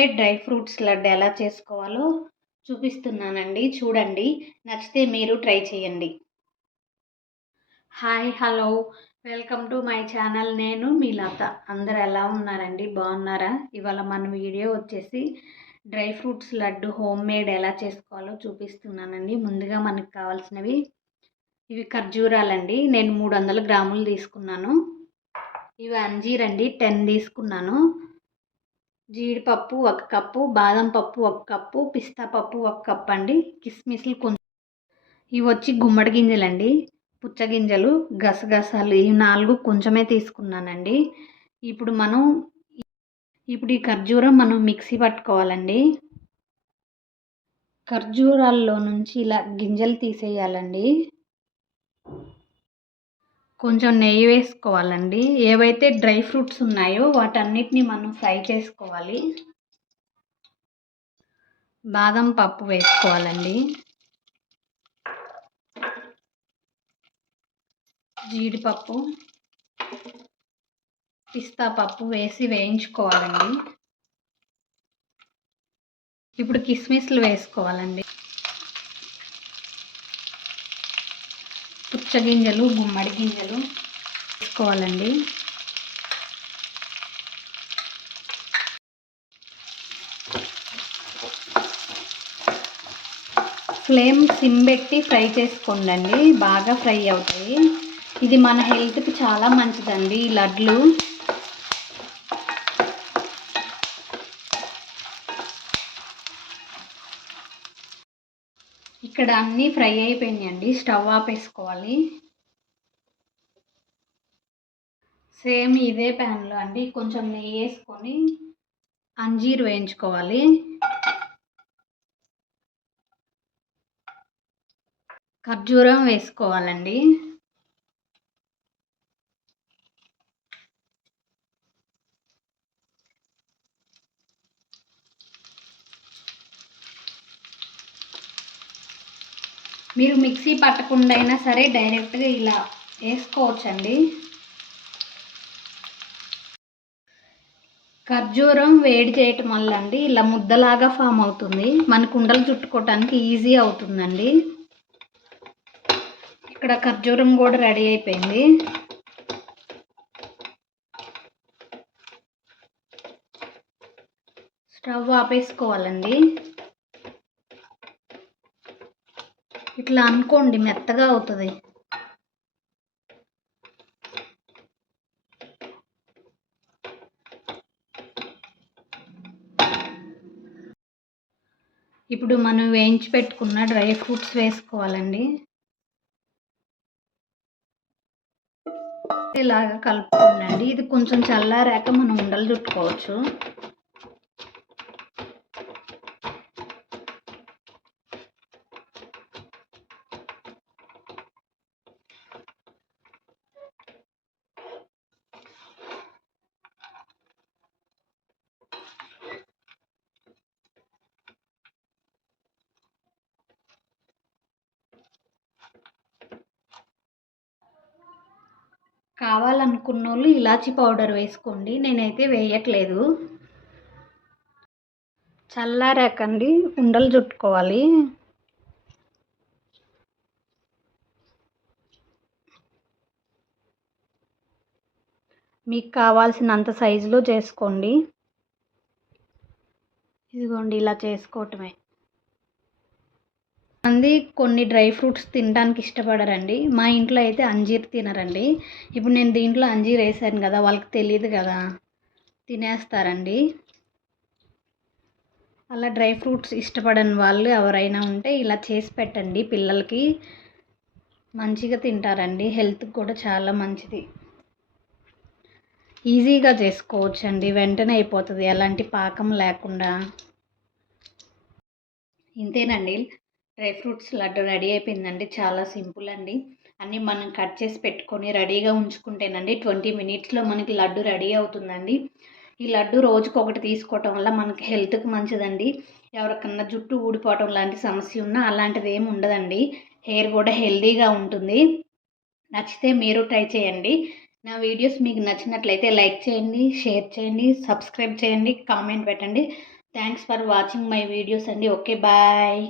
Made dry fruits laddu ఎలా చేసుకోవాలో చూపిస్తున్నానండి. చూడండి, నచ్చితే మీరు ట్రై చేయండి. Hi, hello, welcome to my channel. నేను మీ లత. అందరు ఎలా ఉన్నారండి? బాగున్నారా? ఇవాళ మన వీడియో వచ్చేసి dry fruits laddu home made ఎలా చేసుకోవాలో చూపిస్తున్నానండి. ముందుగా మనకు కావాల్సినవి ఇవి ఖర్జూరాలండి. నేను 300 గ్రాములు తీసుకున్నాను. ఇవి అంజీర్ అండి, 10 తీసుకున్నాను. జీడిపప్పు 1 కప్పు, బాదం పప్పు 1 కప్పు, పిస్తా పప్పు 1 కప్పు అండి. కిస్మిస్లు కొంచెం. ఇవి వచ్చి గుమ్మడి గింజలండి, పుచ్చగింజలు, గసగసాలు, ఈ 4 కొంచెమే తీసుకున్నానండి. ఇప్పుడు ఈ ఖర్జూరం మనం మిక్సీ పట్టుకోవాలండి. ఖర్జూరాల్లో నుంచి ఇలా గింజలు తీసేయాలండి. కొంచెం నెయ్యి వేసుకోవాలండి. ఏవైతే డ్రై ఫ్రూట్స్ ఉన్నాయో వాటన్నిటిని మనం ఫ్రై చేసుకోవాలి. బాదం పప్పు వేసుకోవాలండి. జీడిపప్పు, పిస్తా పప్పు వేసి వేయించుకోవాలండి. ఇప్పుడు కిస్మిస్లు వేసుకోవాలండి. పుచ్చగింజలు, గుమ్మడి గింజలు వేసుకోవాలండి. ఫ్లేమ్ సిమ్ పెట్టి ఫ్రై చేసుకోండి. బాగా ఫ్రై అవుతాయి. ఇది మన హెల్త్కి చాలా మంచిదండి ఈ లడ్లు. ఇక్కడ అన్నీ ఫ్రై అయిపోయినాయండి. స్టవ్ ఆపేసుకోవాలి. సేమ్ ఇదే ప్యాన్లో అండి కొంచెం నెయ్యి వేసుకొని అంజీర్ వేయించుకోవాలి. ఖర్జూరం వేసుకోవాలండి. మీరు మిక్సీ పట్టకుండా అయినా సరే డైరెక్ట్గా ఇలా వేసుకోవచ్చండి. ఖర్జూరం వేడి చేయటం వల్ల అండి ఇలా ముద్దలాగా ఫామ్ అవుతుంది. మనకు ఉండలు చుట్టుకోవటానికి ఈజీ అవుతుందండి. ఇక్కడ ఖర్జూరం కూడా రెడీ అయిపోయింది. స్టవ్ ఆపేసుకోవాలండి. ఇట్లా అనుకోండి, మెత్తగా అవుతుంది. ఇప్పుడు మనం వేయించి పెట్టుకున్న డ్రై ఫ్రూట్స్ వేసుకోవాలండి. ఇలాగా కలుపుకోండి. ఇది కొంచెం చల్లారాక మనం ఉండలు చుట్టుకోవచ్చు. కావాలనుకున్న వాళ్ళు ఇలాచీ పౌడర్ వేసుకోండి. నేనైతే వేయట్లేదు. చల్లారాకండి ఉండలు చుట్టుకోవాలి. మీకు కావాల్సినంత సైజులో చేసుకోండి. ఇదిగోండి, ఇలా చేసుకోవటమే. కొన్ని డ్రై ఫ్రూట్స్ తినడానికి ఇష్టపడరండి. మా ఇంట్లో అయితే అంజీర్ తినరండి. ఇప్పుడు నేను దీంట్లో అంజీర్ వేసాను కదా, వాళ్ళకి తెలియదు కదా, తినేస్తారండి. అలా డ్రై ఫ్రూట్స్ ఇష్టపడని వాళ్ళు ఎవరైనా ఉంటే ఇలా చేసి పెట్టండి. పిల్లలకి మంచిగా తింటారండి. హెల్త్కి కూడా చాలా మంచిది. ఈజీగా చేసుకోవచ్చండి. వెంటనే అయిపోతుంది, ఎలాంటి పాకం లేకుండా. ఇంతేనండి, డ్రై ఫ్రూట్స్ లడ్డు రెడీ అయిపోయిందండి. చాలా సింపుల్ అండి. అన్నీ మనం కట్ చేసి పెట్టుకొని రెడీగా ఉంచుకుంటేనండి 20 మినిట్స్లో మనకి లడ్డు రెడీ అవుతుందండి. ఈ లడ్డు రోజుకొకటి తీసుకోవటం వల్ల మనకి హెల్త్కి మంచిదండి. ఎవరికన్నా జుట్టు ఊడిపోవటం లాంటి సమస్య ఉన్నా అలాంటిది ఏమి ఉండదండి. హెయిర్ కూడా హెల్తీగా ఉంటుంది. నచ్చితే మీరు ట్రై చేయండి. నా వీడియోస్ మీకు నచ్చినట్లయితే లైక్ చేయండి, షేర్ చేయండి, సబ్స్క్రైబ్ చేయండి, కామెంట్ పెట్టండి. Thanks for watching my videos అండి. Okay bye.